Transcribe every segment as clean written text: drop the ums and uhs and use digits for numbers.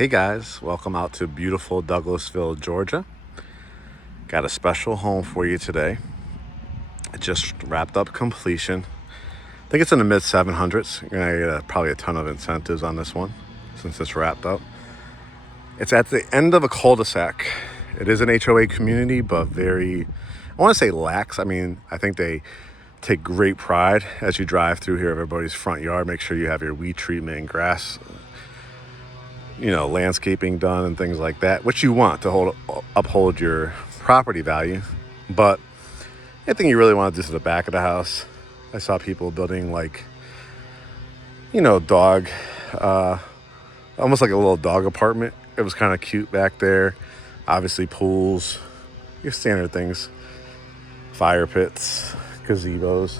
Hey guys, welcome out to beautiful Douglasville, Georgia. Got a special home for you today. It just wrapped up completion. I think it's in the mid 700s. You're gonna get probably a ton of incentives on this one since it's wrapped up. It's at the end of a cul-de-sac. It is an HOA community, but very, I want to say lax. I mean, I think they take great pride as you drive through here, everybody's front yard. Make sure you have your weed treatment and grass, landscaping done and things like that, which you want to uphold your property value. But anything you really want to do to the back of the house, I saw people building dog, almost like a little dog apartment. It was kind of cute back there. Obviously pools, your standard things, fire pits, gazebos.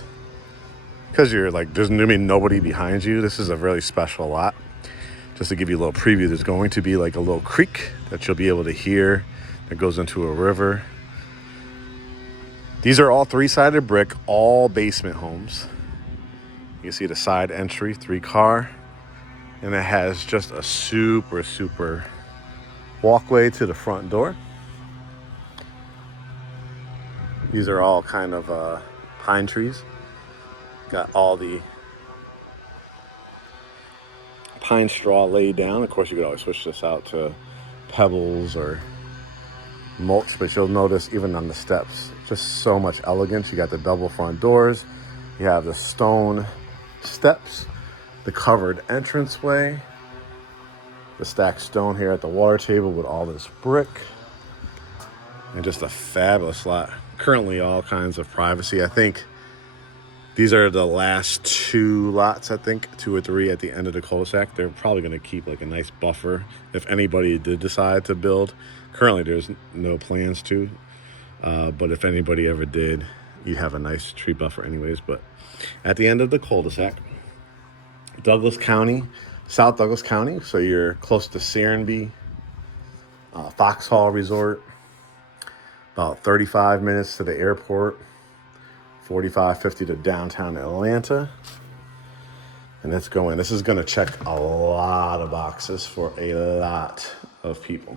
Because you're there's gonna be nobody behind you. This is a really special lot. Just to give you a little preview, there's going to be like a little creek that you'll be able to hear that goes into a river. These are all 3-sided brick, all basement homes. You can see the side entry, 3-car, and it has just a super walkway to the front door. These are all kind of pine trees. Got all the pine straw laid down. Of course, you could always switch this out to pebbles or mulch, but you'll notice even on the steps, just so much elegance. You got the double front doors. You have the stone steps, the covered entranceway, the stacked stone here at the water table with all this brick, and just a fabulous lot. Currently all kinds of privacy. I think these are the last 2 lots, I think, 2 or 3 at the end of the cul-de-sac. They're probably going to keep a nice buffer if anybody did decide to build. Currently, there's no plans to, but if anybody ever did, you'd have a nice tree buffer anyways. But at the end of the cul-de-sac, Douglas County, South Douglas County, so you're close to Serenbe, Foxhall Resort, about 35 minutes to the airport, 45-50 to downtown Atlanta. And this is going to check a lot of boxes for a lot of people.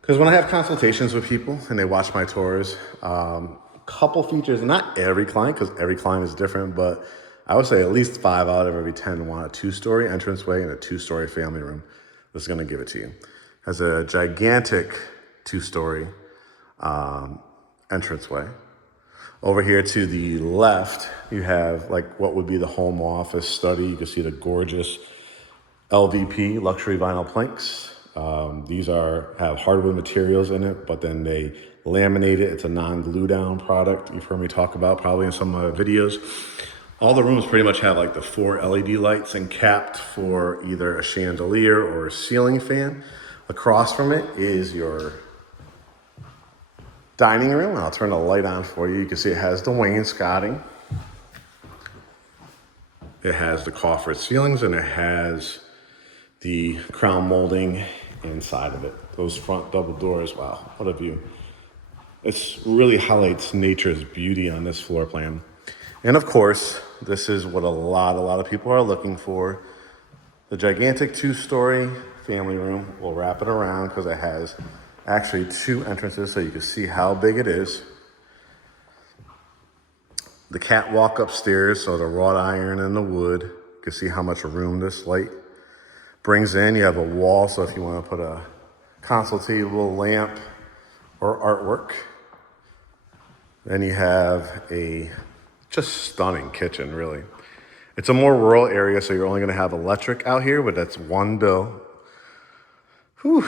Because when I have consultations with people and they watch my tours, couple features, not every client, because every client is different, but I would say at least 5 out of every 10 want a 2-story entranceway and a 2-story family room. This is going to give it to you. Has a gigantic 2-story entranceway. Over here to the left, you have what would be the home office study. You can see the gorgeous LVP, luxury vinyl planks. These have hardwood materials in it, but then they laminate it. It's a non-glue down product you've heard me talk about probably in some of my videos. All the rooms pretty much have the 4 LED lights and capped for either a chandelier or a ceiling fan. Across from it is your dining room. I'll turn the light on for you. You can see it has the wainscoting. It has the coffered ceilings, and it has the crown molding inside of it. Those front double doors, wow, what a view. It really highlights nature's beauty on this floor plan. And of course, this is what a lot of people are looking for. The gigantic 2-story family room. We'll wrap it around because it has actually 2 entrances, so you can see how big it is. The catwalk upstairs, so the wrought iron and the wood. You can see how much room this light brings in. You have a wall, so if you want to put a console table, lamp, or artwork. Then you have a just stunning kitchen, really. It's a more rural area, so you're only going to have electric out here, but that's 1 bill. Whew.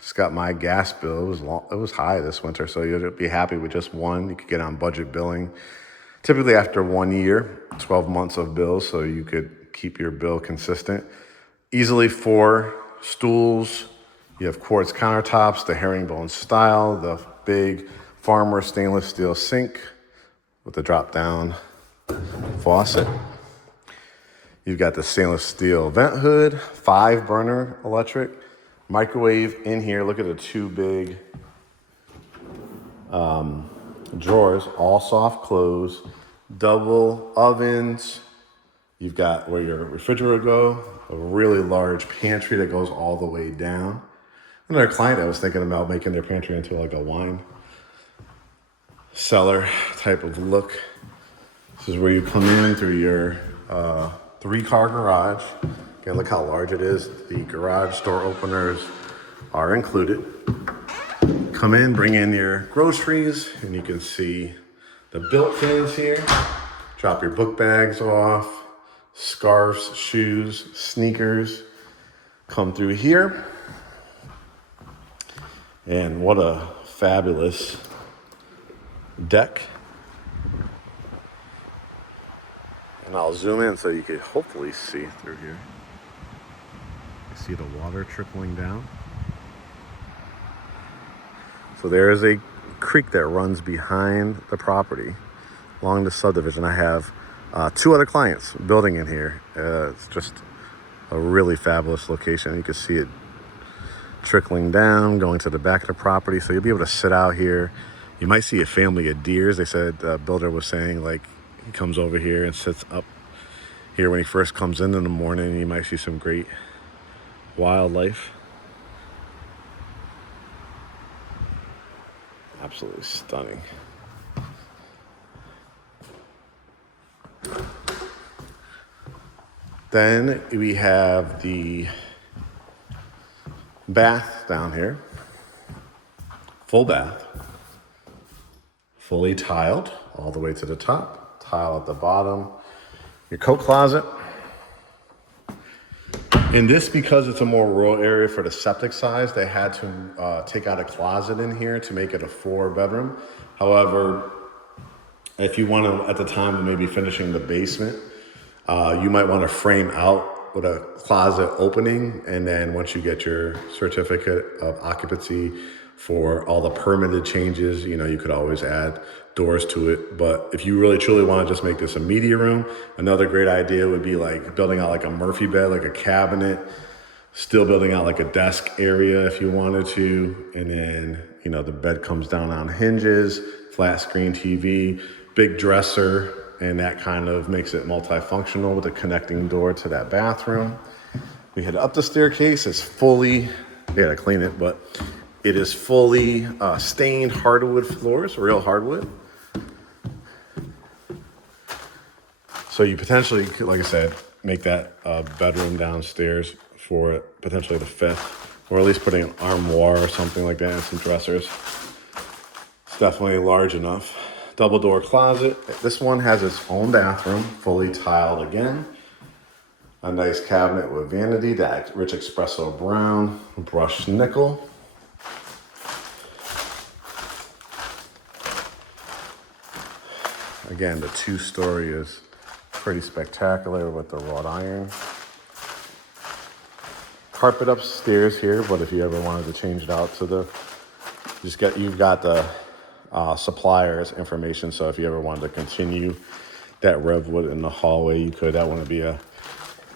Just got my gas bill. It was high this winter, so you'll be happy with just 1. You could get on budget billing. Typically after 1 year, 12 months of bills, so you could keep your bill consistent. Easily 4 stools. You have quartz countertops, the herringbone style, the big farmer stainless steel sink with the drop down faucet. You've got the stainless steel vent hood, 5-burner electric. Microwave in here. Look at the 2 big drawers, all soft close, double ovens. You've got where your refrigerator go, a really large pantry that goes all the way down. Another client that was thinking about making their pantry into like a wine cellar type of look. This is where you come in through your 3-car garage. Again, look how large it is. The garage door openers are included. Come in, bring in your groceries, and you can see the built-ins here. Drop your book bags off, scarves, shoes, sneakers. Come through here. And what a fabulous deck. And I'll zoom in so you can hopefully see through here. You see the water trickling down. So there is a creek that runs behind the property along the subdivision. I have 2 other clients building in here. It's just a really fabulous location. You can see it trickling down, going to the back of the property. So you'll be able to sit out here. You might see a family of deers. They said the builder was saying like he comes over here and sits up here when he first comes in the morning. And you might see some great wildlife. Absolutely stunning. Then we have the bath down here. Full bath. Fully tiled all the way to the top. Tile at the bottom. Your coat closet. And this, because it's a more rural area for the septic size, they had to take out a closet in here to make it a 4-bedroom. However, if you want to, at the time of maybe finishing the basement, you might want to frame out with a closet opening. And then once you get your certificate of occupancy for all the permitted changes, you know, you could always add doors to it. But if you really truly want to just make this a media room, another great idea would be like building out like a Murphy bed, like a cabinet, still building out like a desk area if you wanted to. And then, you know, the bed comes down on hinges, flat screen TV, big dresser, and that kind of makes it multifunctional with a connecting door to that bathroom. We head up the staircase. It's fully, they gotta clean it, but it is fully stained hardwood floors, real hardwood. So you potentially could, like I said, make that bedroom downstairs for potentially the 5th, or at least putting an armoire or something like that and some dressers. It's definitely large enough. Double door closet. This one has its own bathroom, fully tiled again. A nice cabinet with vanity, that rich espresso brown, brushed nickel. Again, the 2-story is pretty spectacular with the wrought iron. Carpet upstairs here, but if you ever wanted to change it out to the, you've got the supplier's information. So if you ever wanted to continue that redwood in the hallway, you could. That wouldn't be a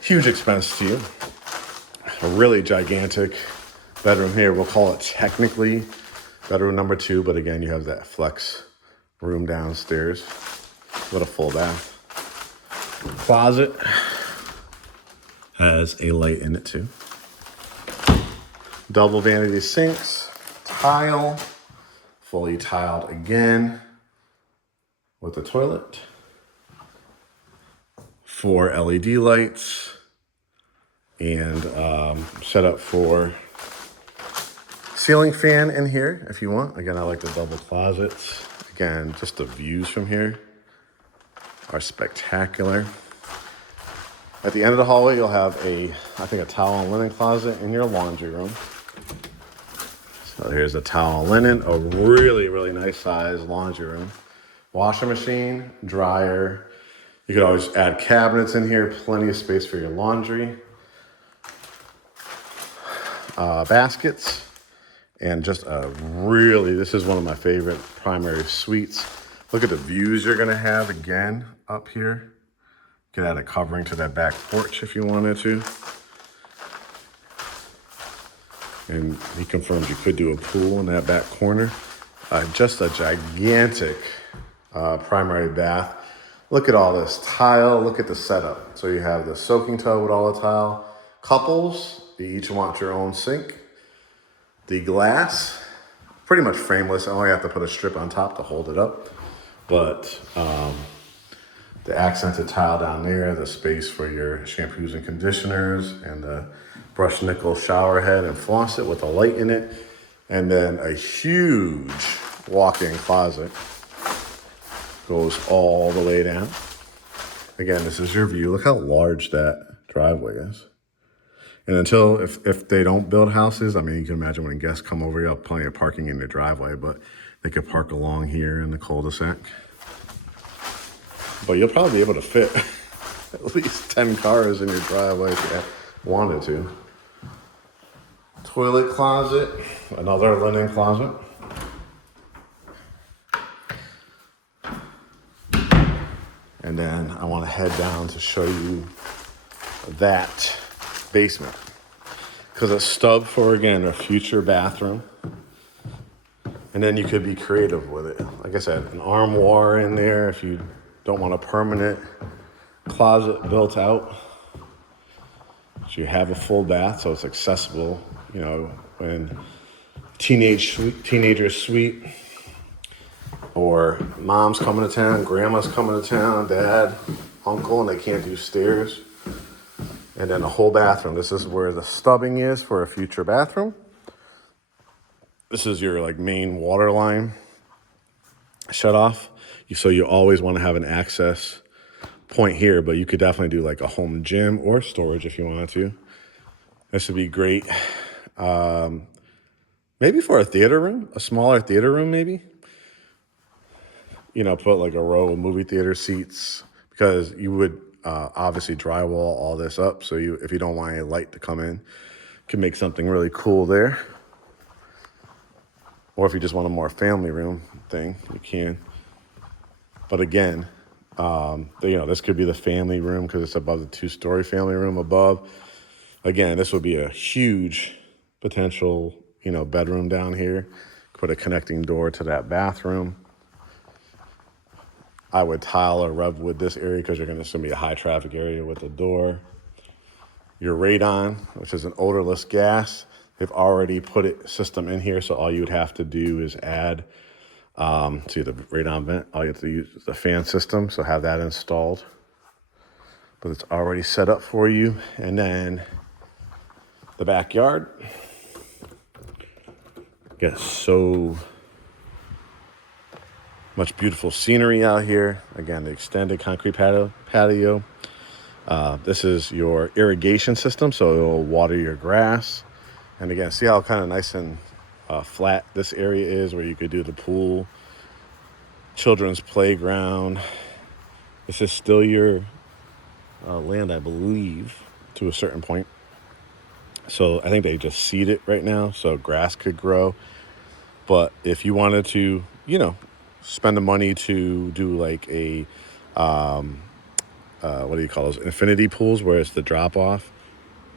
huge expense to you. A really gigantic bedroom here. We'll call it technically bedroom number 2, but again, you have that flex room downstairs with a full bath. Closet has a light in it too. Double vanity sinks, tile, fully tiled again with the toilet. 4 LED lights and set up for ceiling fan in here if you want. Again, I like the double closets. Again, just the views from here are spectacular. At the end of the hallway, you'll have I think a towel and linen closet in your laundry room. So here's a towel and linen, a really, really nice size laundry room. Washer machine, dryer. You could always add cabinets in here, plenty of space for your laundry. Baskets, and just this is one of my favorite primary suites. Look at the views you're gonna have again up here. You could add a covering to that back porch if you wanted to. And he confirmed you could do a pool in that back corner. Just a gigantic primary bath. Look at all this tile, look at the setup. So you have the soaking tub with all the tile. Couples, you each want your own sink. The glass, pretty much frameless. I only have to put a strip on top to hold it up. But the accented tile down there, the space for your shampoos and conditioners, and the brushed nickel shower head and faucet with a light in it. And then a huge walk-in closet goes all the way down. Again, this is your view. Look how large that driveway is. And until, if they don't build houses, I mean, you can imagine when guests come over, you have plenty of parking in their driveway, but they could park along here in the cul-de-sac. But you'll probably be able to fit at least 10 cars in your driveway if you wanted to. Toilet closet, another linen closet. And then I want to head down to show you that basement. Because it's stubbed for, again, a future bathroom. And then you could be creative with it. Like I said, an armoire in there if you don't want a permanent closet built out. So you have a full bath, so it's accessible, you know, when teenager's suite, or mom's coming to town, grandma's coming to town, dad, uncle, and they can't do stairs. And then a whole bathroom. This is where the stubbing is for a future bathroom. This is your like main water line shut off. So you always want to have an access point here, but you could definitely do like a home gym or storage if you wanted to. This would be great. Maybe for a theater room, a smaller theater room maybe. You know, put like a row of movie theater seats, because you would obviously drywall all this up. So if you don't want any light to come in, you can make something really cool there. Or if you just want a more family room thing, you can. But again, you know, this could be the family room because it's above the 2-story family room above. Again, this would be a huge potential, you know, bedroom down here. Put a connecting door to that bathroom. I would tile or rub with this area because you're going to be a high traffic area with the door. Your radon, which is an odorless gas, they've already put it system in here, so all you would have to do is add to the radon vent. All you have to use is the fan system, so have that installed. But it's already set up for you. And then the backyard. Got so much beautiful scenery out here. Again, the extended concrete patio. This is your irrigation system, so it'll water your grass. And again, see how kind of nice and flat this area is, where you could do the pool, children's playground. This is still your land, I believe, to a certain point. So I think they just seed it right now, so grass could grow. But if you wanted to, you know, spend the money to do like a, what do you call those, infinity pools, where it's the drop off,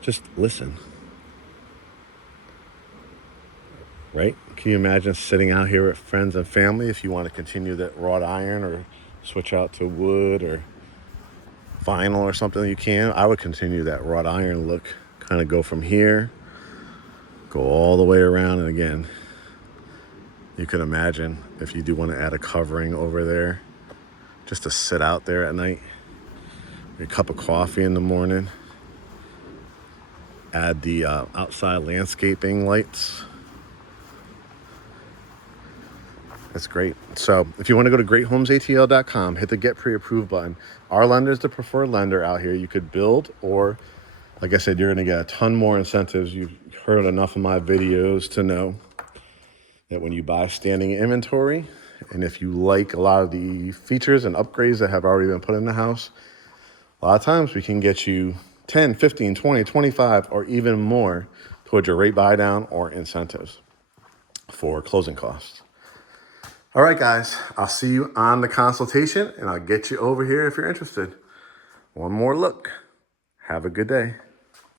just listen. Right? Can you imagine sitting out here with friends and family if you want to continue that wrought iron or switch out to wood or vinyl or something? You can. I would continue that wrought iron look, kind of go from here, go all the way around. And again, you can imagine if you do want to add a covering over there, just to sit out there at night, a cup of coffee in the morning, add the outside landscaping lights. That's great. So if you want to go to GreatHomesATL.com, hit the Get Pre-Approved button. Our lender is the preferred lender out here. You could build, or like I said, you're going to get a ton more incentives. You've heard enough of my videos to know that when you buy standing inventory, and if you like a lot of the features and upgrades that have already been put in the house, a lot of times we can get you 10, 15, 20, 25, or even more towards your rate buy down or incentives for closing costs. All right, guys, I'll see you on the consultation, and I'll get you over here if you're interested. One more look. Have a good day.